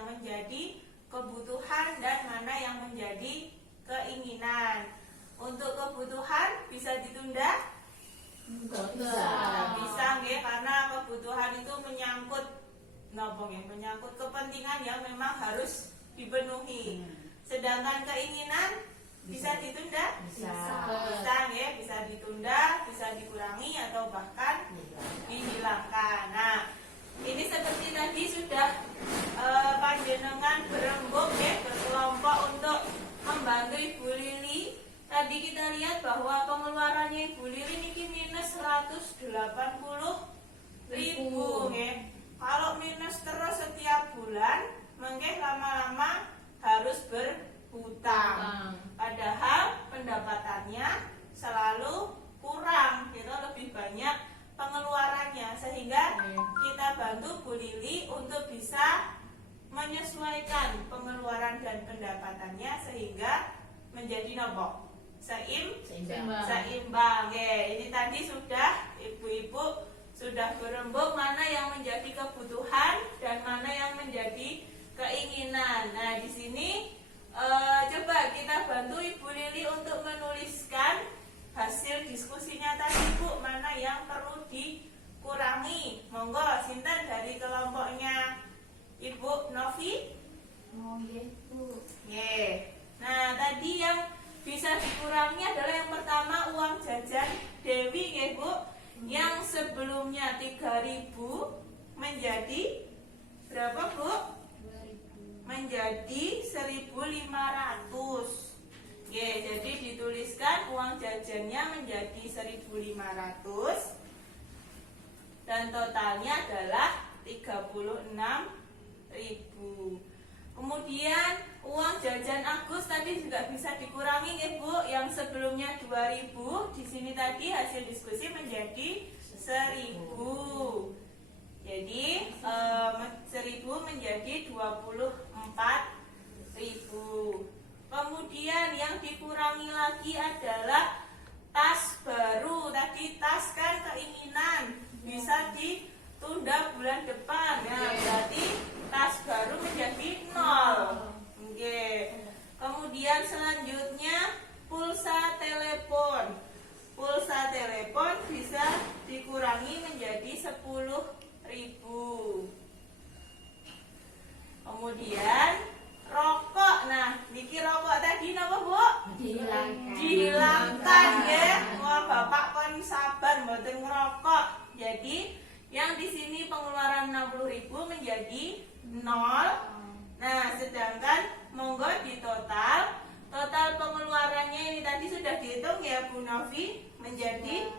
yang menjadi kebutuhan dan mana yang menjadi keinginan. Untuk kebutuhan bisa ditunda? Bisa nggih, karena kebutuhan itu menyangkut menyangkut kepentingan yang memang harus dipenuhi. Sedangkan keinginan bisa ditunda? Bisa nggih, bisa ditunda, bisa dikurangi atau bahkan dihilangkan. Nah, ini seperti tadi sudah panjenengan berembuk ya, berkelompok untuk membantu Ibu Lili. Tadi kita lihat bahwa pengeluarannya Ibu Lili ini minus 180.000 ya. Kalau minus terus setiap bulan, mungkin lama-lama harus berhutang. Padahal pendapatannya selalu kurang, gitu, lebih banyak pengeluarannya, sehingga kita bantu Bu Lili untuk bisa menyesuaikan pengeluaran dan pendapatannya sehingga menjadi nopo seimbang. Ini tadi sudah ibu-ibu sudah berembuk mana yang menjadi kebutuhan dan mana yang menjadi keinginan. Nah, di sini coba kita bantu Ibu Lili untuk menuliskan hasil diskusinya tadi, Bu, mana yang perlu dikurangi. Monggo, sinten dari kelompoknya Ibu Novi? Bu. Nah, tadi yang bisa dikurangi adalah yang pertama uang jajan Dewi, nggih, Bu. Yang sebelumnya 3.000 menjadi berapa, Bu? Menjadi 1.500. Jadi dituliskan uang jajannya menjadi 1.500 dan totalnya adalah 36.000. Kemudian uang jajan Agus tadi juga bisa dikurangi ya, Bu. Yang sebelumnya 2.000, di sini tadi hasil diskusi menjadi 1.000. Jadi 1.000 menjadi 24.000. Kemudian yang dikurangi lagi adalah tas baru. Tadi tas kan keinginan, bisa ditunda bulan depan. Nah, berarti tas baru menjadi 0. Kemudian selanjutnya pulsa telepon. Pulsa telepon bisa dikurangi menjadi 10.000. Kemudian rokok. Nah, niki rokok tadi napa, Bu? Dihilangkan ya. Wah, Bapak kon sabar mboten ngerokok. Jadi, yang di sini pengeluaran 60.000 menjadi 0. Nah, sedangkan monggo di total pengeluarannya ini tadi sudah dihitung ya, Bu Novi, menjadi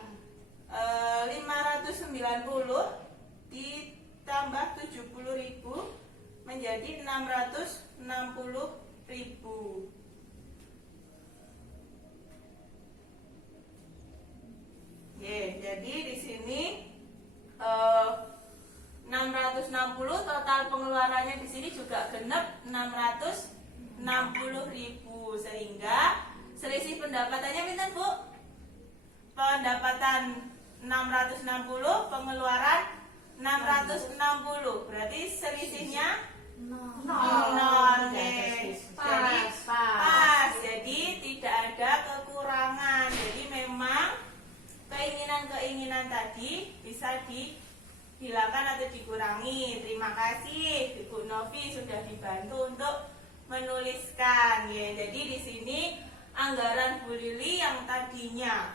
590 ditambah 70.000 menjadi 660.000. Jadi di sini 660 total pengeluarannya di sini juga genep 660.000, sehingga selisih pendapatannya pinten, Bu? Pendapatan 660, pengeluaran 660, berarti selisihnya 0. Jadi pas, jadi tidak ada kekurangan. Jadi memang keinginan-keinginan tadi bisa dihilangkan atau dikurangi. Terima kasih Ibu Novi sudah dibantu untuk menuliskan. Jadi di sini anggaran Bu Lili yang tadinya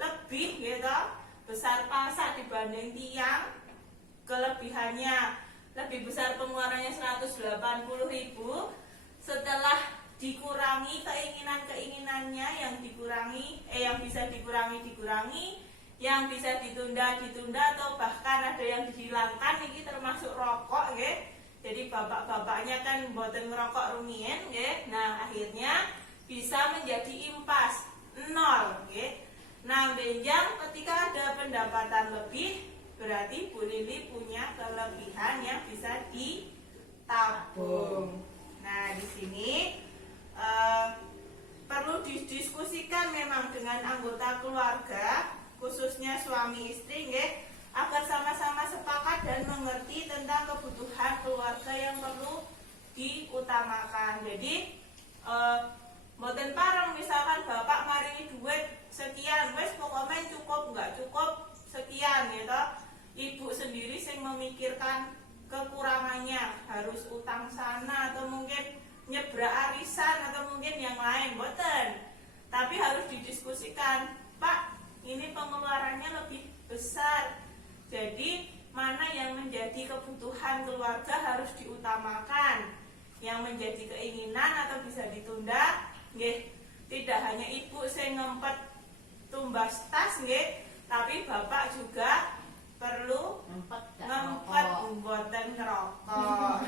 lebih gitu besar pasak dibanding tiang, kelebihannya lebih besar, pengeluarannya 180.000, setelah dikurangi keinginan-keinginannya yang yang bisa dikurangi, yang bisa ditunda atau bahkan ada yang dihilangkan. Ini termasuk rokok nggih. Jadi bapak-bapaknya kan mboten ngerokok rumiyin nggih. Nah, akhirnya bisa menjadi impas 0 nggih. Nah, benjang ketika ada pendapatan lebih, berarti Bu Lili punya kelebihan yang bisa ditabung. Nah, di sini perlu didiskusikan memang dengan anggota keluarga, khususnya suami istri, nggih, agar sama-sama sepakat dan mengerti tentang kebutuhan keluarga yang perlu diutamakan. Jadi mboten pareng misalkan bapak maringi duit sekian, wes pokoknya cukup nggak cukup sekian gitu. Ibu sendiri sing memikirkan kekurangannya, harus utang sana atau mungkin nyebrak arisan atau mungkin yang lain, mboten. Tapi harus didiskusikan, Pak, ini pengeluarannya lebih besar. Jadi mana yang menjadi kebutuhan keluarga harus diutamakan, yang menjadi keinginan atau bisa ditunda, nggih. Tidak hanya ibu saya ngempet tumbas tas, nggih, tapi bapak juga perlu ngempet mboten ngerokok.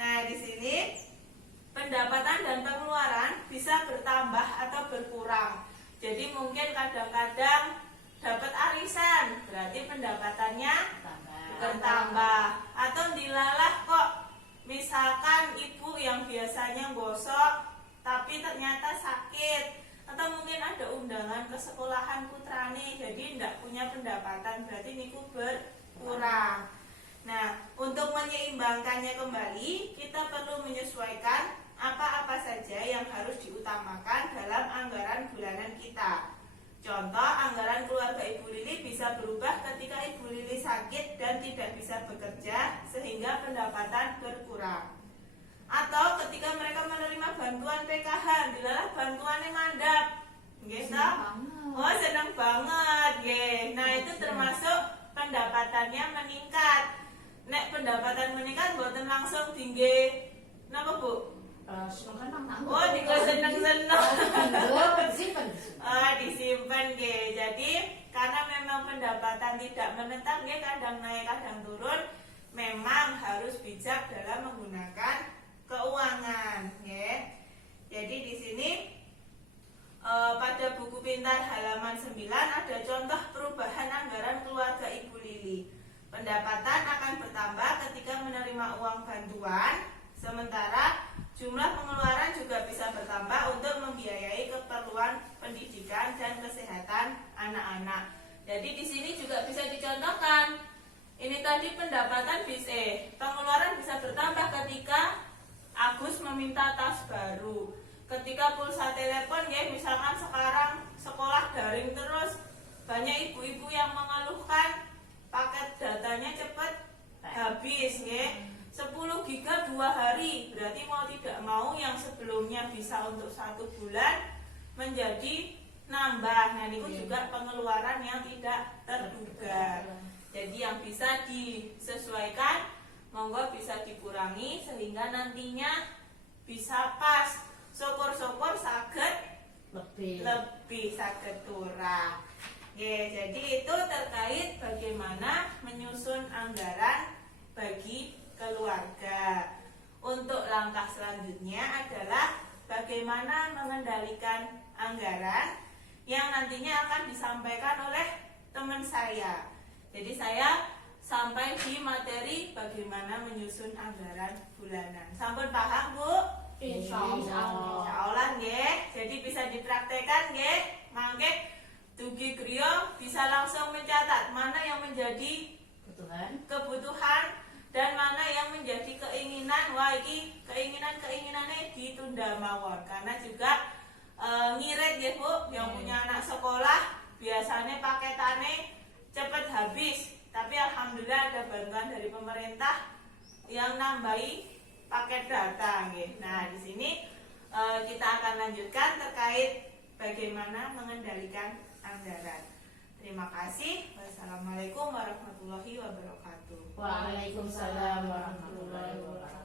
Nah, di sini pendapatan dan pengeluaran bisa bertambah atau berkurang. Jadi mungkin kadang-kadang dapat arisan, berarti pendapatannya bertambah. Atau dilalah kok, misalkan ibu yang biasanya gosok tapi ternyata sakit, atau mungkin ada undangan ke sekolahan putrane, jadi tidak punya pendapatan, berarti niku berkurang. Nah, untuk menyeimbangkannya kembali, kita perlu menyesuaikan apa-apa saja yang harus diutamakan dalam anggaran bulanan kita. Contoh, anggaran keluarga Ibu Lili bisa berubah ketika Ibu Lili sakit dan tidak bisa bekerja sehingga pendapatan berkurang. Atau ketika mereka menerima bantuan PKH, dilalah bantuannya mandap. Nggih, oh, senang banget, nggih. Nah, itu termasuk pendapatannya meningkat. Nek pendapatan meningkat mboten langsung tinggi. Napa, Bu? Oh, digo seneng-seneng. Disimpan nggih. Jadi karena memang pendapatan tidak menetap nggih, kadang naik kadang turun, memang harus bijak dalam menggunakan keuangan, nggih. Jadi di sini pada buku pintar halaman 9 ada contoh perubahan anggaran keluarga Ibu Lili. Pendapatan akan bertambah ketika menerima uang bantuan, sementara jumlah pengeluaran juga bisa bertambah untuk membiayai keperluan pendidikan dan kesehatan anak-anak. Jadi di sini juga bisa dicontohkan. Ini tadi pendapatan pengeluaran bisa bertambah ketika Agus meminta tas baru. Ketika pulsa telepon, ya misalkan sekarang sekolah daring terus, banyak ibu-ibu yang mengeluhkan paket datanya cepat habis, ya. 10 giga 2 hari, berarti mau tidak mau yang sebelumnya bisa untuk 1 bulan menjadi nambah. Nah, ini juga pengeluaran yang tidak terduga. Jadi yang bisa disesuaikan, monggo bisa dikurangi sehingga nantinya bisa pas. Syukur-syukur saged lebih saged turah. Jadi itu terkait bagaimana menyusun anggaran bagi keluarga. Untuk langkah selanjutnya adalah bagaimana mengendalikan anggaran yang nantinya akan disampaikan oleh teman saya. Jadi saya sampai di materi bagaimana menyusun anggaran bulanan. Sampun paham, Bu? Insyaallah nggih. Jadi bisa dipraktekkan nggih. Mangke dugi griya bisa langsung mencatat mana yang menjadi kebutuhan dan mana yang menjadi keinginan. Wah, iki keinginannya ditunda mawon. Karena juga ngirit ya, Bu, yang punya anak sekolah biasanya paketannya cepat habis. Tapi alhamdulillah ada bantuan dari pemerintah yang nambahi paket data, gitu. Nah, di sini kita akan lanjutkan terkait bagaimana mengendalikan anggaran. Terima kasih. Wassalamualaikum warahmatullahi wabarakatuh. Waalaikumsalam warahmatullahi wabarakatuh.